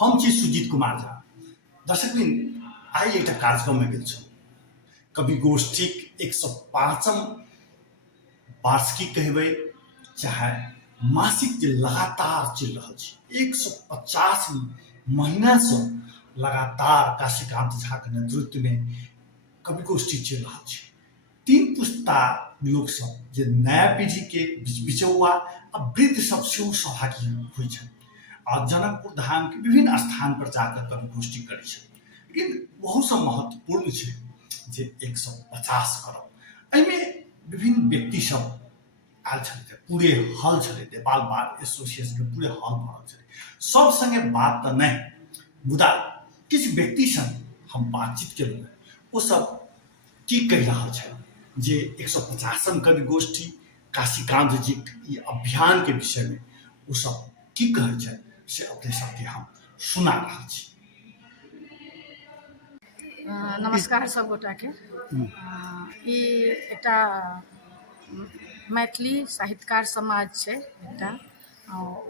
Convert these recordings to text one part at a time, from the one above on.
हम छी सुजीत कुमार झा। दर्शकबिन आई एक कार्यक्रम में गेल छलहुँ। कवि गोष्ठीक 105म वार्षिकी कहबै चाहे मासिक जे लगातार चलि रहल छै, 150 महीना से लगातार काशीकांत झा के नेतृत्व में कवि गोष्ठी चलि रहल छै। 3 पुस्ता लोक सब जे नया पीढ़ी के बिचौआ आ वृद्ध सब सेहो सहभागी होइ छथि आ जनकपुर धाम के विभिन्न स्थान पर जाकर कवि गोष्ठी करै छथि। लेकिन बहुत सब महत्वपूर्ण छै जे 150 करब। एहिमे विभिन्न व्यक्ति सब आयल छलै, पूरे हॉल छलै, नेपाल बार एसोसिएशन के पूरे हॉल भरल छलै। सब संगे बात तऽ नहीं, मुदा किछु व्यक्ति संग हम बातचीत केलहुँ। ओ सब की कहि रहल छथि जे 150म कवि गोष्ठी काशीकांत जी ई अभियान के विषय में ओ सब की कहै छथि से अपने सबके हम सुना रहल छी। नमस्कार सब गोटा के। ई एकटा मैथिली साहित्यकार समाज छै एकटा,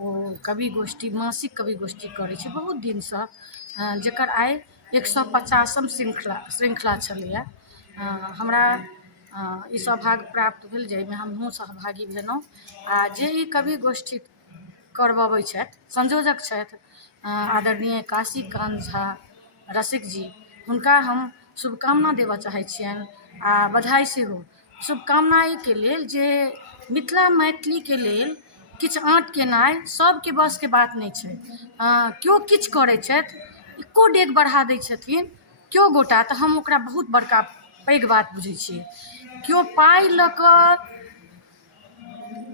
ओ कवि गोष्ठी मासिक कवि गोष्ठी करै छै बहुत दिनसँ, जेकर आइ 150म श्रृंखला छलैए। हमरा ई सौभाग्य प्राप्त भेल जाहिमे हमहूँ सहभागी भेलहुँ। आ जे ई कवि गोष्ठी करबबै छथि, संयोजक छथि आदरणीय काशीकांत झा रसिक जी, हुनका हम शुभकामना देबऽ चाहै छियनि आ बधाई सेहो। शुभकामना एहिके लेल जे मिथिला मैथिलीके लेल किछु आँट केनाइ सबके बसके बात नहि छै। केओ किछु करै छथि, एको डेग बढ़ा दै छथिन केओ गोटा, तऽ हम ओकरा बहुत बड़का पैघ बात बुझै छियै। केओ पाइ लऽ कऽ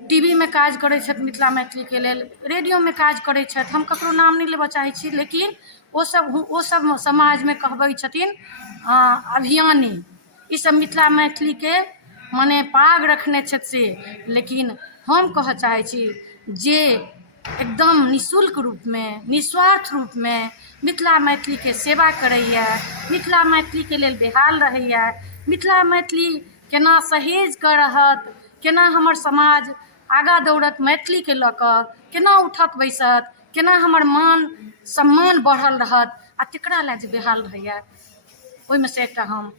टीवी में काज करै छथि मिथिला मैथिलीके लेल, रेडियोमे काज करै छथि, हम ककरो नाम नहीं लेबऽ चाहै छी, लेकिन ओ सब समाजमे कहबै छथिन अभियानी, ई सब मिथिला मैथिलीके मने पाग रखने छथि से। लेकिन हम कहऽ चाहै छी जे एकदम निःशुल्क रूप में, निस्वार्थ रूप में मिथिला मैथिलीके सेवा करैए, मिथिला मैथिलीके लेल बेहाल रहैए, मिथिला मैथिली केना सहेज कऽ रहत, केना हमर समाज आगाँ दौड़त मैथिलीके लऽ कऽ, केना उठत बैसत, केना हमर मान सम्मान बढ़ल रहत, आ तकरा लए जे बेहाल रहैए, ओहिमे से एकटा हम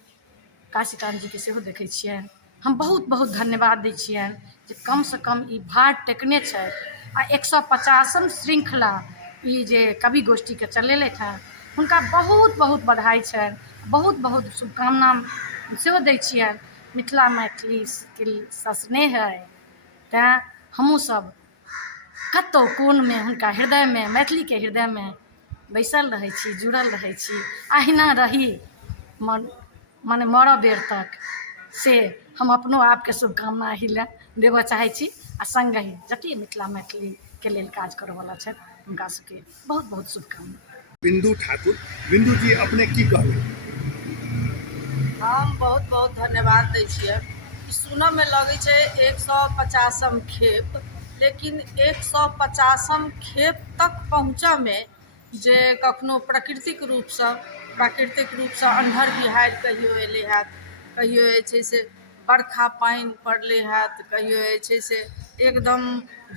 काशीकांत जीके सेहो देखै छियनि। हम बहुत बहुत धन्यवाद दै छियनि जे कमसँ कम ई भार टेकने छथि आ 150म श्रृंखला ई जे कवि गोष्ठीके चलेलथि हैं, हुनका बहुत बहुत बधाई छनि, बहुत बहुत शुभकामना सेहो दै छियनि। मिथिला मैथिलीके स्नेह अइ, तैँ हमहूँ सब कतहु कोनमे हुनका हृदयमे, मैथिलीके हृदयमे बैसल रहै छी, जुड़ल रहै छी, अहिना रही मने मरऽ बेर तक, से हम अपनो आपके शुभकामना एहि लए देबऽ चाहै छी। आ संगहि जतेक मिथिला मैथिलीके लेल काज करऽवला छथि हुनका सबके बहुत बहुत शुभकामना। बिंदु ठाकुर, बिंदु जी अपने की कहबै? हम बहुत बहुत धन्यवाद दै छियै। सुनऽमे लगै छै 150म खेप, लेकिन 150म खेप तक पहुँचऽमे जे कखनो प्राकृतिक रूपसँ अन्हर बिहाड़ि कहियो एलै हैत, कहियो जे छै से बरखा पानि पड़लै हैत, कहियो जे छै से एकदम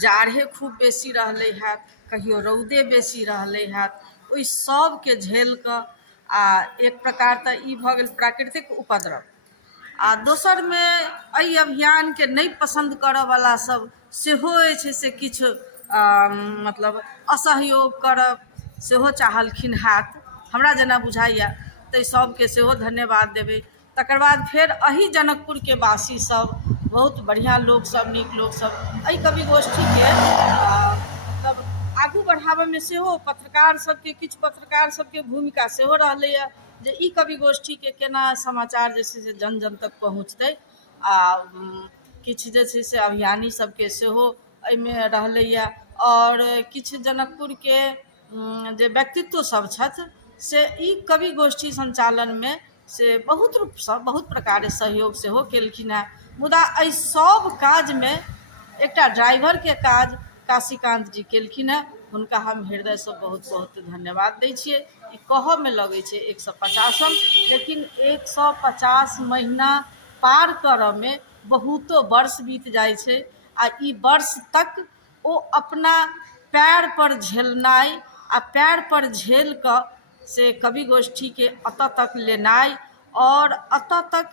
जाड़े खूब बेसी रहलै हैत, कहियो रौदे बेसी रहलै हैत, ओहि सबके झेल कऽ आ एक प्रकार तऽ ई भऽ गेल प्राकृतिक उपद्रव। आ दोसरमे एहि अभियानके नहि पसन्द करऽवला सब सेहो जे छै से किछु मतलब असहयोग करब सेहो चाहलखिन हैत, हमरा जेना बुझाइए, ताहि सबके सेहो धन्यवाद देबै। तकर बाद फेर एही जनकपुरके वासी सब, बहुत बढ़िआँ लोकसब, नीक लोकसब एहि कवि गोष्ठीके मतलब आगू बढ़ाबैमे सेहो पत्रकार सबके भूमिका सेहो रहलैए जे ई कवि गोष्ठीके केना समाचार जे छै से जन जन तक पहुँचतै। आ किछु जे छै से अभियानी सबके सेहो एहिमे रहलैए, और किछु जनकपुरके जे व्यक्तित्व सब छथि से ई कवि गोष्ठी संचालनमे से बहुत रूपसँ, बहुत प्रकारे सहयोग सेहो केलखिन हेँ। मुदा एहि सब काजमे एकटा ड्राइवरके काज काशीकांत जी केलखिन हेँ, हुनका हम हृदयसँ बहुत बहुत धन्यवाद दै छियै। ई कहऽमे लगै छै 150, लेकिन 150 महीना पार करऽमे बहुतो वर्ष बीत जाइ छै, आ ई वर्ष तक ओ अपना पैर पर झेलनाइ आ पैर पर झेल कऽ से कवि गोष्ठीके एतऽ तक लेनाइ, और एतऽ तक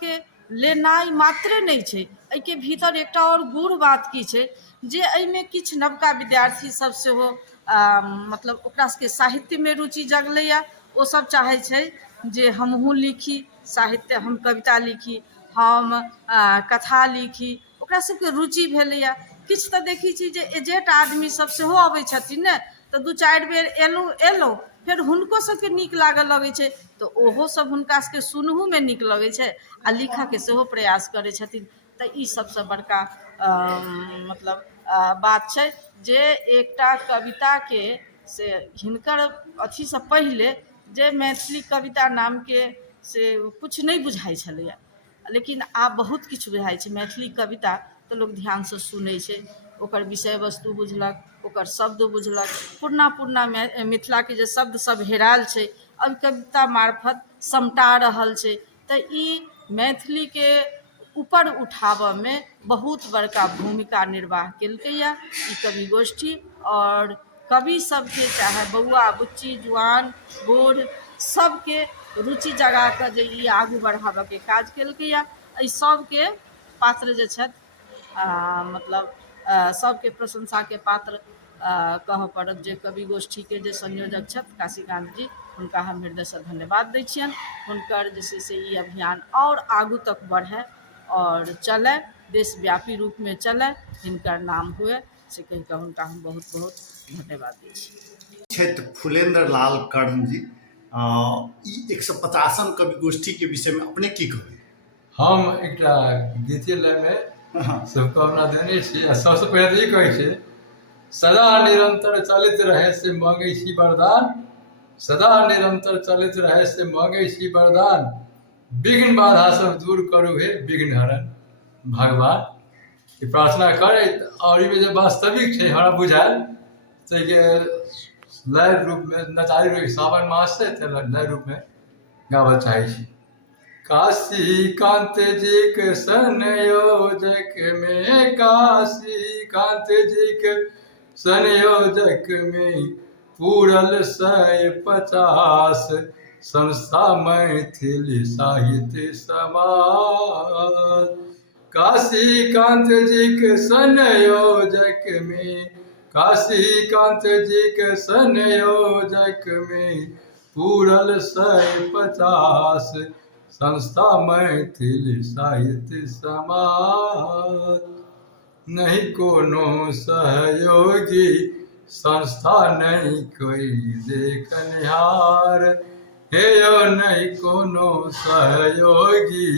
लेनाइ मात्रे नहि छै, एहिके भीतर एकटा आओर गूढ़ बात की छै जे एहिमे किछु नवका विद्यार्थी सब सेहो मतलब ओकरा सबके साहित्यमे रुचि जगलैए। ओ सब चाहै छै जे हमहूँ लिखी साहित्य, हम कविता लिखी, हम कथा लिखी, ओकरा सबके रुचि भेलैए। किछु तऽ देखै छी जे एजेट आदमी सब सेहो अबै छथिन ने, तऽ 2-4 बेर एलहुँ फेर हुनको सबके नीक लागऽ लगै छै, तऽ ओहो सब हुनका सबके सुनहुमे नीक लगै छै आ लिखऽके सेहो प्रयास करै छथिन। तऽ ई सबसँ बड़का मतलब बात छै जे एकटा कविताके से हिनकर अथीसँ पहिले जे मैथिली कविता नामके से किछु नहि बुझाइ छलैए, लेकिन आब बहुत किछु बुझाइ छै। मैथिली कविता तऽ लोक ध्यानसँ सुनै छै, ओकर विषय वस्तु बुझलक, ओकर शब्द बुझलक, पुरना मिथिलाके जे शब्द सब हेरायल छै अब कविता मार्फत समटा रहल छै। तऽ ई मैथिलीके ऊपर उठाबऽमे बहुत बड़का भूमिका निर्वाह केलकैए ई कवि गोष्ठी। और कवि सबके चाहे बौआ बुच्ची जुआन बूढ़ सबके रुचि जगा कऽ जे ई आगू बढ़ाबऽके काज केलकैए। एहि सबके पात्र जे छथि मतलब सबके प्रशंसाके पात्र कहऽ पड़त जे कवि गोष्ठीके जे संयोजक छथि काशीकांत जी, हुनका हम हृदयसँ धन्यवाद दै छियनि। हुनकर जे छै से ई अभियान और आगू तक बढ़ै और चलै, देशव्यापी रूपमे चलै, हिनकर नाम हुए, से कहि कऽ हुनका हम बहुत बहुत धन्यवाद दै छी। छथि फुलेंद्र लाल कर्ण जी, ई 150म कवि गोष्ठीके विषयमे अपने की कहबै? हम एकटा गीते लयमे शुभकामना देने छी, आ सबसँ पहिले तऽ ई कहै छै सदा निरंतर चलैत रहै से मांगै छी वरदान, सदा निरंतर चलैत रहै से मांगै छी वरदान, विघ्न बाधा सब दूर करू हे विघ्न हरण भगवान। ई प्रार्थना करैत, और ई जे वास्तविक छै हमरा बुझायल ताहिके लय रूपमे नचारी रूप सावन मास छै तऽ लय रूपमे गाबऽ चाहै छी। काशी कांत जी के संयोजक में, काशी कांत जी के संयोजक में पूरल 150 संस्था मैथिली साहित्य समाज। काशी कांत जी के संयोजक में, काशी कांत जी के संयोजक में पूरल 150 संस्था मैथिली साहित्य समाज। नहीं कोनो सहयोगी संस्था, नहीं कोई देखनिहार, हे यो नहीं कोनो सहयोगी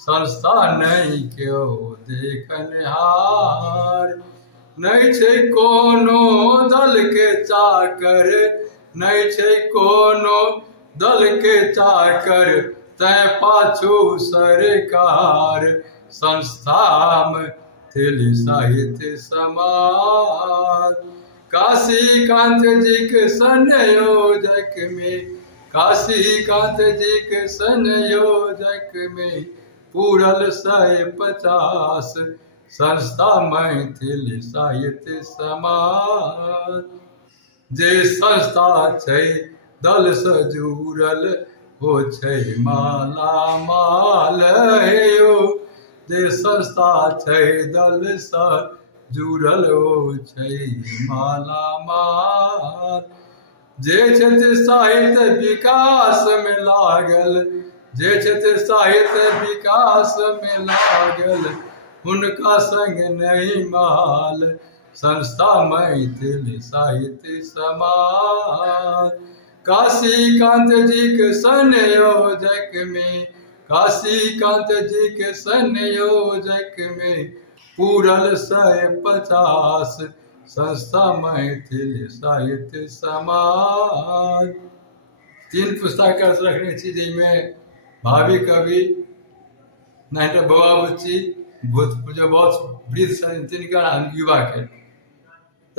संस्था, नहीं क्यों देखनिहार। नहीं छै कोनो दल के चाकर, नहीं छै कोनो दल के चाकर, तै पाछू सरकार संस्था मैथिली साहित्य समाज। काशी कांत जी के संयोजक में, काशी कांत जी के संयोजक में पूरल 150 संस्था मैथिली साहित्य समाज। जे संस्था छै दल से जुड़ल हो छै माला माल, हे यो जे संस्था छै दल से जुड़ल हो छै माला माल। जे छथि साहित्य विकास में लागल, जे छथि साहित्य विकास में लागल, हुनका संग नहीं माल संस्था मैथिली साहित्य समाज। काशी कांत जी के संयोजक में, काशी कांत जी के संयोजक में पूरल 150 संस्था मैथिली साहित्य समाज। 3 पुस्तक रखने छी जाहिमे भावी कवि, नहीं बौआ बुच्ची, भूत जो बहुत वृद्ध छथिन तिनकर, युवा के।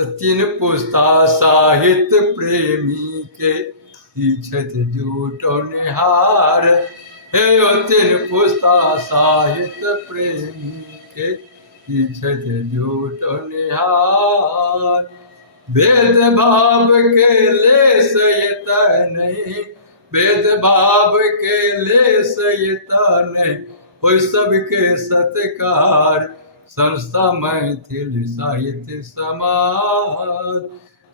तीन पुस्ता साहित्य प्रेमी के ई छथि झूठो निहार। हे ओ तीन पुस्ता साहित्य प्रेमी के ई छथि झूठो निहार। भेद भाव के लेस यत नहीं, भेद भाव के लेस यत नहीं, होय सबके सत्कार। संस्था मैथिल साहित्य समाज।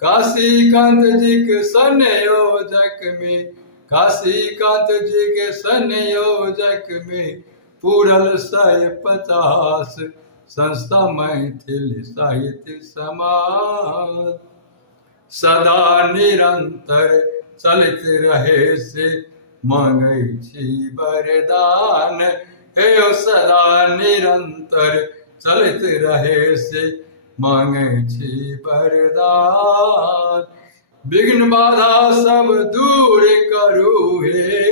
काशीकांत जी के संयोजक में, काशीकांत जी के संयोजक में पूरल 150 संस्था मैथिल साहित्य समाज। सदा निरंतर चलित रहे से मांगै छी वरदान। हे ओ सदा निरंतर चलित रहे से मांगै छी वरदान। विघ्न बाधा सब दूर करू हे,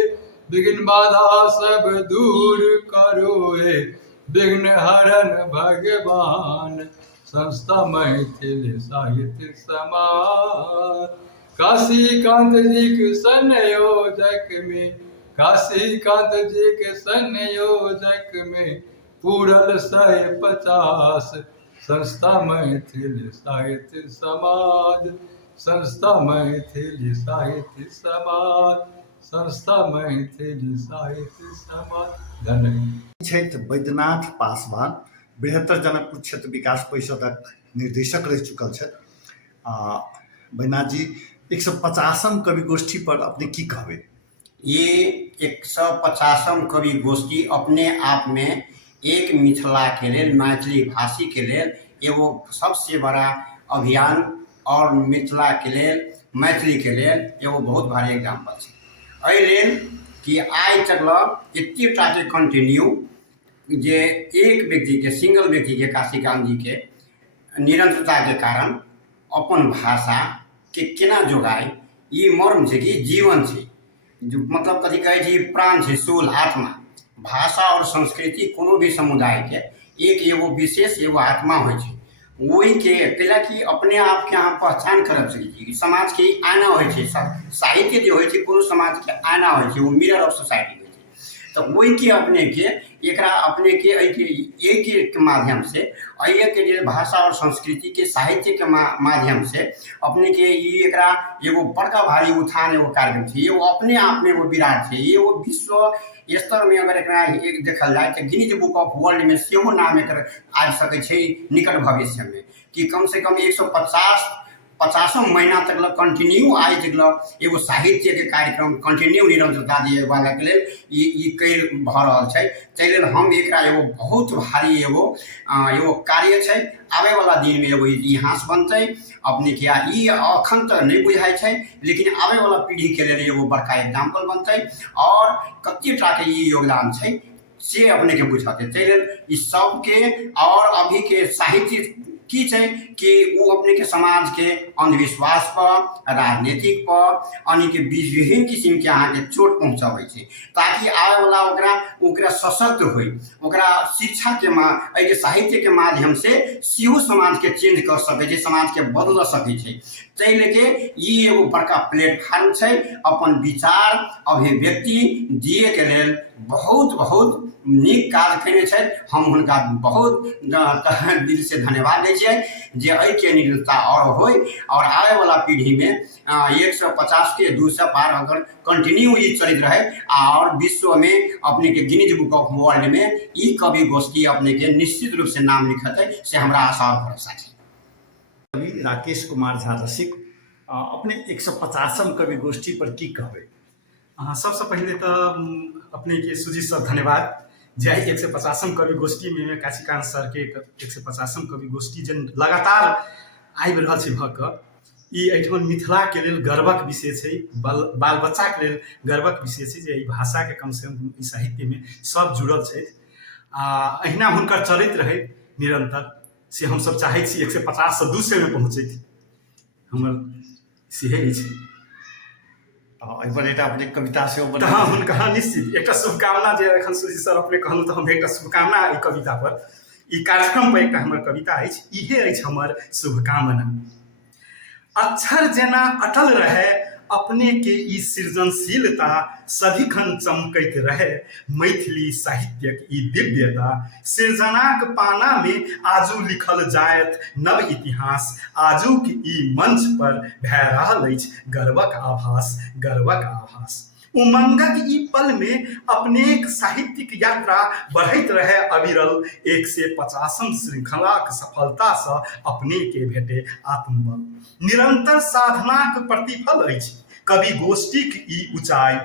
विघ्न बाधा सब दूर करू हे, विघ्न हरण भगवान। संस्था मैथिल साहित्य समाज। काशीकांत जी के संयोजक में, काशीकांत जी के संयोजक में पूरल 150 संस्था मैथिल साहित्य समाज। संस्था मैथिल साहित्य समाज, संस्था मैथिल साहित्य समाज। धन्यवाद। छथि बैद्यनाथ पासवान, बृहत्तर जनकपुर क्षेत्र विकास परिषदक निर्देशक रह चुकल छथि। बैद्यनाथ जी, 150वीं कवि गोष्ठी पर अपने की कहबे? ये 150वीं कवि गोष्ठी अपने आप में एक मिथिला के लिए, मैथिली भाषी के लिए एगो सबसे बड़ा अभियान और मिथिला के लिए, मैथिली के लिए एगो बहुत भारी एग्जाम्पल है। एहि लेल कि आइ तक एतेटा के कंटिन्यू जे एक व्यक्ति के, सिंगल व्यक्ति के, काशीकांत जी के निरंतरता के कारण अपन भाषा के केना जोगाय, ई मर्म छै कि जीवन छै, जो मतलब कथी कहै छै, प्राण छै, सोल, आत्मा। भाषा और संस्कृति कोनो भी समुदाय के एक एगो विशेष एगो आत्मा होइ छै। वही के कैला कि अपने आप के अहाँ पहचान करब सकै छी। समाज के आईना होइ छै, साहित्य जो होइ छै कोनो समाज के आईना होइ छै, वो मिरर ऑफ सोसाइटी होइ छै। तो वही के अपने के एकरा अपने के के माध्यम से के जे भाषा और संस्कृति के साहित्य के माध्यम से अपने के एकरा एगो बड़का भारी उत्थान एगो कार्यक्रम छै। एगो अपने आप में एगो विराट छै। एगो विश्व स्तर में अगर एकरा देखल जाए तो गिनीज बुक ऑफ वर्ल्ड में सेहो नाम एकर आ सकै छै निकट भविष्य में, कि कम से कम 150 महीना तक कंटिन्यू आज तक एगो साहित्य के कार्यक्रम कंटिन्यू निरंतरता दिए वाला के लिए ई कैल भ रहल छै। तै लेल हम एकरा एगो बहुत भारी एगो कार्य छै। आवे वाला दिन में एगो इतिहास बनतै अपने के। ई अखन तक नहीं बुझाई छै, लेकिन आवे वाला पीढ़ी के लिए एगो बड़का एग्जाम्पल बनतै और कतेटा के ई योगदान छै से अपने के बुझाते। तै लेल ई सबके और अभी के साहित्य की छै कि वो अपने के समाज के अंधविश्वास पर, राजनीतिक पर, अन्य के विभिन्न किस्म के अहाँ के चोट पहुँचाबै छै, ताकि आवे वाला ओकरा सशक्त होई, ओकरा शिक्षा के साहित्य के माध्यम से सेहो समाज के चेंज कर सकै छै, समाज के बदल सकै छै। तै लेके ई एगो बड़का प्लेटफॉर्म छै अपन विचार अभिव्यक्ति दिए के लेल बहुत बहुत नीक काज कयने छथि। हम हुनका बहुत दिल से धन्यवाद दै छियै जे एहि के निरंतरता और होय और आवे वाला पीढ़ी में 150 के 200 पार अगर कंटिन्यू ई चलित रहे और विश्व में अपने के गिनीज बुक ऑफ वर्ल्ड में ई कवि गोष्ठी अपने के निश्चित रूप से नाम लिखतै, से हमरा आशा और भरोसा छै। कवि राकेश कुमार झा रसिक, अपने 150वीं कवि गोष्ठी पर की कहबे? सबसे पहले तो अपने के सुजीत सर धन्यवाद जे 150वीं कवि गोष्ठी में काशीकांत सर के 150वीं कवि गोष्ठी जन लगातार आबि रहल छै भऽ कऽ, ई एहिठाम मिथिला के लेल गर्वक विषय छै, बाल बच्चा के लेल गर्वक विषय छै जे ई भाषा के कम से कम ई साहित्य में सब जुड़ल छथि। अहिना हुनकर चलैत रहे निरंतर, से हम सब चाहै छी 150 से 200 में पहुँचैत, हमर सेहे अछि। अपने कविता से हाँ हुनका निश्चित एक शुभकामना जे एखन सुजीत सर अपने कहलहुँ तो हम एक शुभकामना ई कविता पर, ई कार्यक्रम पर एक हमर कविता अछि, इहे अछि हमर शुभकामना। अक्षर जेना अटल रहे अपने के ई सृजनशीलता, सदिखन चमकैत रहे मैथिली साहित्यक ई दिव्यता। सृजनाक पाना में आजू लिखल जायत नव इतिहास, आजूक ई मंच पर भए रहल अछि गर्वक आभास, गर्वक आभास। उमंगक ई पल में अपनेक साहित्यिक यात्रा बढ़ैत रहे अविरल, 150 श्रृंखलाक सफलता से अपने के भेटे आत्मबल। निरंतर साधनाक प्रतिफल अछि कवि गोष्ठीक ई ऊंचाई,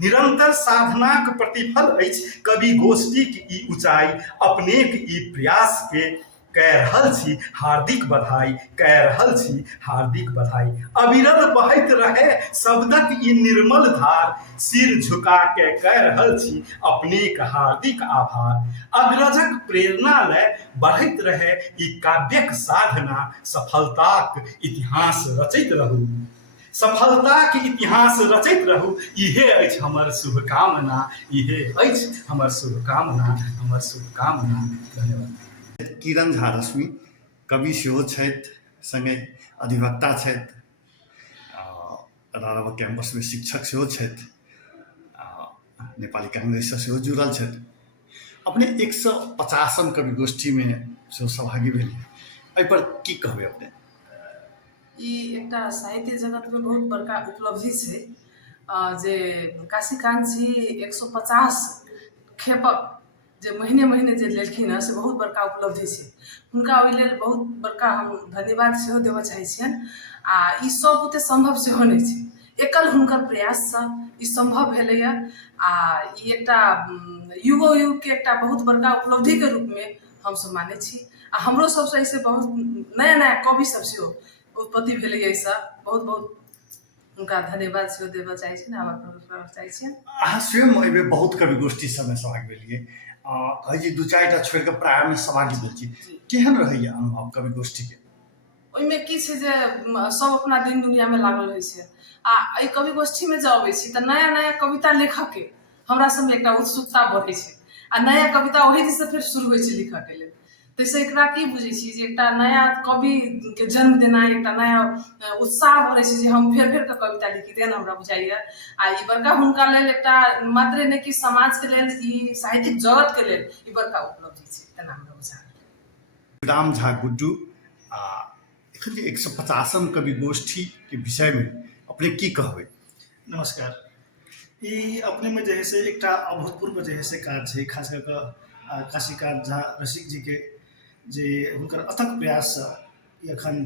निरंतर साधनाक प्रतिफल अछि कवि गोष्ठीक ई ऊंचाई। अपनेक ई प्रयास के कह रहल छी हार्दिक बधाई, कह रहल छी हार्दिक बधाई। अविरल बहैत रहे शब्दक ई निर्मल धार, सिर झुका के कह रहल छी अपनेक हार्दिक आभार। अग्रजक प्रेरणा लय बढ़ैत रहे ई काव्यक साधना, सफलताक इतिहास रचैत रहू, सफलताक इतिहास रचैत रहू। इहे अछि हमर शुभकामना, इहे अछि हमर शुभकामना, हमर शुभकामना। धन्यवाद। किरण झा रश्मि कवि सेहो छथि, संगे अधिवक्ता छथि, राघव कैंपस में शिक्षक सेहो छथि, नेपाली कांग्रेससँ सेहो जुड़ल छथि। अपने 150 कवि गोष्ठी में सेहो सहभागी भेलियै, एहि पर की कहबै अपने? ई एकटा साहित्य जगत में बहुत बड़का उपलब्धि छै जे काशीकांत जी 150 खेपक जे महीने महीने जे लेलखिन हँ से बहुत बड़का उपलब्धि छै। हुनका ओहि लेल बहुत बड़का हम धन्यवाद सेहो देबऽ चाहै छियनि। आ ई सब बुते संभव सेहो नहि छै, एकल हुनकर प्रयाससँ ई संभव भेलैए। आ ई एकटा युगो युग के एकटा बहुत बड़का उपलब्धि के रूप में हमसब मानै छी। आ हमरो सबसँ एहिसँ बहुत नया नया कवि सब सेहो उत्पत्ति भेलैए। एहिसँ बहुत बहुत हुनका धन्यवाद सेहो देबऽ चाहै छी, आभार प्रकट करऽ चाहै छियनि। अहाँ स्वयं एहिमे बहुत कवि गोष्ठी सबमे सहभागी भेलियै, कहै छी 2-4टा छोड़ि कऽ प्रायमे सहभागी भेल छी। केहन रहैए अनुभव कवि गोष्ठीके? ओहिमे की छै जे सब अपना दिन दुनियामे लागल रहै छै। आ एहि कवि गोष्ठीमे जे अबै छी तऽ नया नया कविता लेखकके हमरा सबमे एकटा उत्सुकता बढ़ै छै आ नया कविता ओहि दिनसँ फेर शुरू होइ छै लिखऽके लेल। ताहिसँ एकरा की बुझै छी जे एकटा नया कविके जन्म देनाइ, एकटा नया उत्साह बढ़ै छै जे हम फेर फेर कऽ कविता लिखी, तेहन हमरा बुझाइए। आ ई बड़का हुनका लेल एकटा मात्रे नहि कि समाजके लेल, ई साहित्यिक जगतके लेल ई बड़का उपलब्धि छै, तेना हमरा बुझाइए। राम झा गुड्डू, एखन जे 150 कवि गोष्ठीके विषयमे अपने की कहबै? नमस्कार। ई अपने में जे है से एकटा अभूतपूर्व जे है से काज छै, खास कर कऽ काशीकांत झा रसिक जी के जे हुनकर अथक प्रयाससँ एखन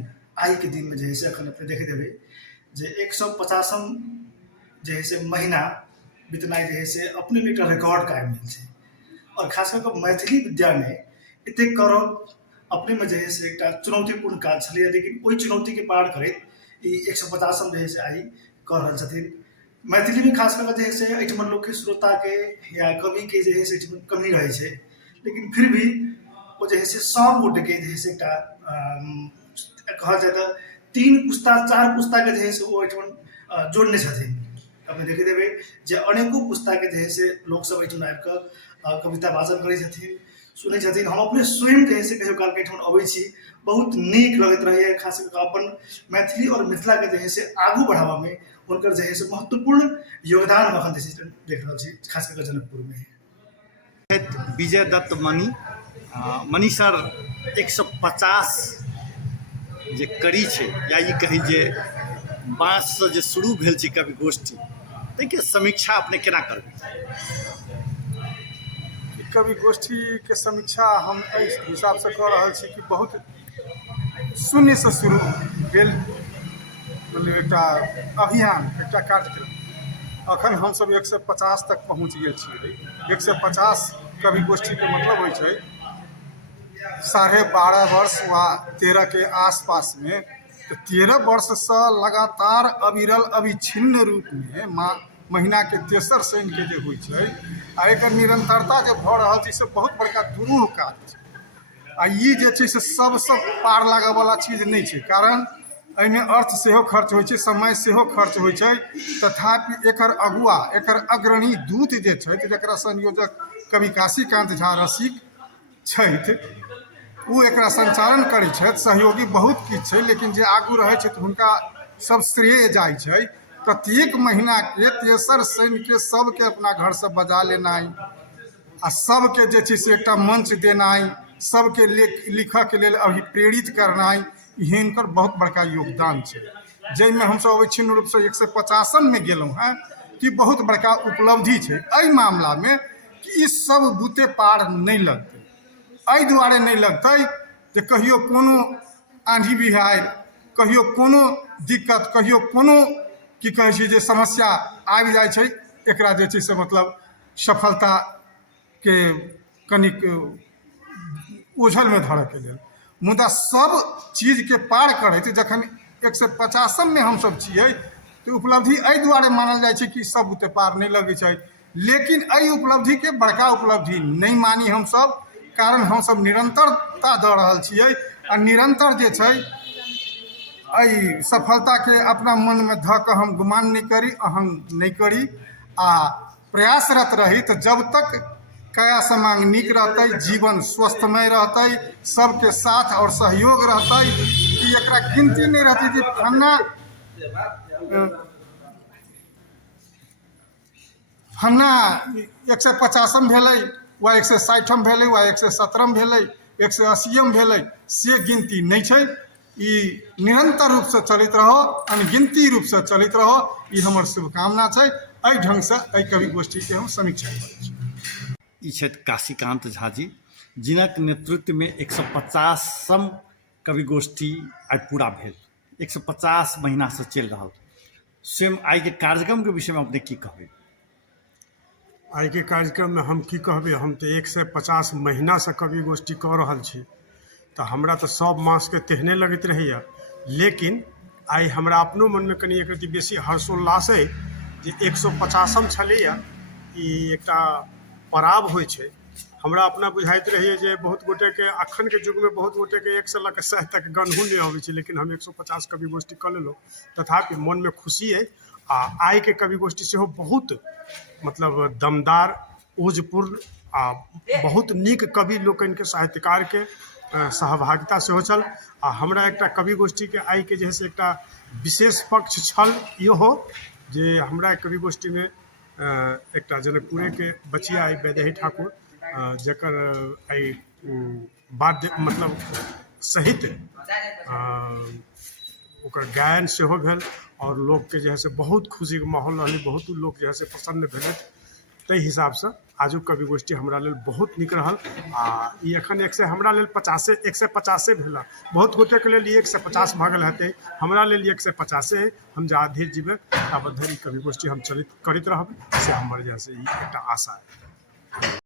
आइके दिनमे जे है से एखन अपने देखैत हेबै जे 150 जे है से महीना बितनाइ जे है से अपने में एकटा रिकॉर्ड कायम भेल छै। और खास कर कऽ मैथिली विद्यामे एतेक करब अपने में जे है से एकटा चुनौतीपूर्ण काज छलैए, लेकिन ओहि चुनौतीके पार करैत ई 150 जे है से आइ कऽ रहल छथिन। मैथिली में खास कर जे है से एहिठमन लोकके श्रोताके या कविके जे है से एहिठमन कमी रहै छै, लेकिन फिर भी वो जे है से सब गोटेके जे है से एकटा कहल जाए तऽ 3 पुस्ता 4 पुस्ताके जे है से वो एहिठमन जोड़ने छथिन। अपने देखैत हेबै जे अनेको पुस्ताके जे है से लोकसब एहिठमन आबि कऽ कविता वाचन करै छथिन, सुनै छथिन। हम अपने स्वयं जे है से कहियो कालके एहिठमन अबै छी, बहुत नीक लगैत रहैए। खास कऽ अपन मैथिली और मिथिलाके जे है से आगू बढ़ाबऽमे हुनकर जे है से महत्वपूर्ण योगदान अखन जे छै देख रहल छी, खास कऽ जनकपुरमे। विजय दत्त मणि, मणि सर 150 जे करी छै, या ई कही जे बाँससँ जे शुरू भेल छै कवि गोष्ठी, ताहिके समीक्षा अपने केना करबै? कवि गोष्ठीके समीक्षा हम एहि हिसाबसँ कऽ रहल छी कि बहुत शून्यसँ शुरू भेल, मतलब एकटा अभियान, एकटा कार्यक्रम। अखन हमसब 150 तक पहुँच गेल छियै। 150 कवि गोष्ठीके मतलब होइ छै 12.5 वर्ष वा 13 के आसपास में। 13 वर्षसँ लगातार अविरल अविच्छिन्न रूपमे महीना के तेसर शनि के जे होइ छै आ एकर निरंतरता जे भऽ रहल छै से बहुत बड़का दुरूह काज छै। आ ई जे छै से सबसँ पार लागऽवला चीज नहि छै, कारण एहिमे अर्थ सेहो खर्च होइ छै, समय सेहो खर्च होइ छै। तथापि एकर अगुआ, एकर अग्रणी दूत जे छथि, जकरा संयोजक कवि काशीकांत झा रसिक छथि, ओ एकरा संचालन करै छथि। सहयोगी बहुत किछु छै, लेकिन जे आगू रहै छथि हुनका सब श्रेय जाइ छै। प्रत्येक महीना के तेसर शनि के सबके अपना घर से बजा लेनाइ आ सबके जे छै से एकटा मंच देनाइ, सबके लिखऽ के लेल अभिप्रेरित करनाइ, हिनकर बहुत बड़का योगदान छै, जाहिमे हमसब अविच्छिन्न रूपसँ 150 गेलहुँ हेँ कि बहुत बड़का उपलब्धि छै। एहि मामलामे कि ई सब बुते पार नहि लगतै, एहि दुआरे नहि लगतै जे कहियो कोनो आँधी बिहारि, कहियो कोनो दिक्कत, कहियो कोनो की कहै छै जे समस्या आबि जाइ छै, एकरा जे छै से मतलब सफलताके कनिक ओझलमे धरऽके लेल। मुदा सब चीजके पार करैत जखन 150 हमसब छियै तऽ उपलब्धि एहि दुआरे मानल जाइ छै कि सब बुते पार नहि लगै छै। लेकिन एहि उपलब्धिके बड़का उपलब्धि नहि मानी हमसब, कारण हमसब निरंतरता दऽ रहल छियै आ निरंतर जे छै एहि सफलताके अपना मनमे धऽ कऽ हम गुमान नहि करी, अहंग नहि करी आ प्रयासरत रही। तऽ जब तक काया समांग नीक रहतै, जीवन स्वस्थमय रहतै, सबके साथ और सहयोग रहतै, कि एकरा गिनती नहीं रहती कि फन्ना 150 भेलै वा 160 भेलै वा 170 भेलै, 180 भेलै, से गिनती नहीं छै। ई निरंतर रूपसँ चलैत रहो, अनगिनती रूपसँ चलैत रहो, ई हमर शुभकामना छै। एहि ढंगसँ एहि कवि गोष्ठीके हम समीक्षा करै छी। ई छथि काशीकांत झा जी, जिनक नेतृत्वमे 150 कवि गोष्ठी आइ पूरा भेल, 150 महीनासँ चलि रहल। स्वयं आइके कार्यक्रमके विषयमे अपने की कहबै? आइ के कार्यक्रम में हम की कहबै, हम तो 150 महीना से कवि गोष्ठी कऽ रहल छी, तो हमरा तो सब मास के तेहने लगैत रहैया। लेकिन आइ हमरा अपनो मन में कनी एक रति बेसी हर्षोल्लास अइ जे 150 छलैया, ई एकटा पड़ाव होइ छै। हमरा अपना बुझाइत रहैया जे बहुत गोटे के अखन के युग में बहुत गोटे के 1 से लऽ कऽ 100 तक गनहु नहीं अबै छै, लेकिन हम 150 कवि गोष्ठी कऽ लेलहुँ। तथापि मन में खुशी अइ आ आइ के कवि गोष्ठी सेहो बहुत मतलब दमदार, ओजपूर्ण आ बहुत नीक कवि लोकनि के साहित्यकार के सहभागिता सेहो छल। आ हमरा एकटा कवि गोष्ठी के आइ के जे है से एकटा विशेष पक्ष छल इहो जे हमरा कवि गोष्ठी में एकटा जनकपुरे के बचिया आई वैदेही ठाकुर, जकर आई वाद्य मतलब सहित ओकर गायन सेहो भेल और लोग के जे है से बहुत खुशी के माहौल रहलै, बहुत लोग जे है से प्रसन्न भेलथि। ताहि हिसाब से आजुक कवि गोष्ठी हमरा लेल बहुत नीक रहल। आ ई एखन हमरा लेल 150 भेल, बहुत गोटे के लेल 150 भऽ गेल हेतै, हमरा लेल 150 अइ। हम जा धरि जीबै ताबत धरि कवि गोष्ठी हम चलित करैत रहब, से हमर जे है से ई एकटा आशा है।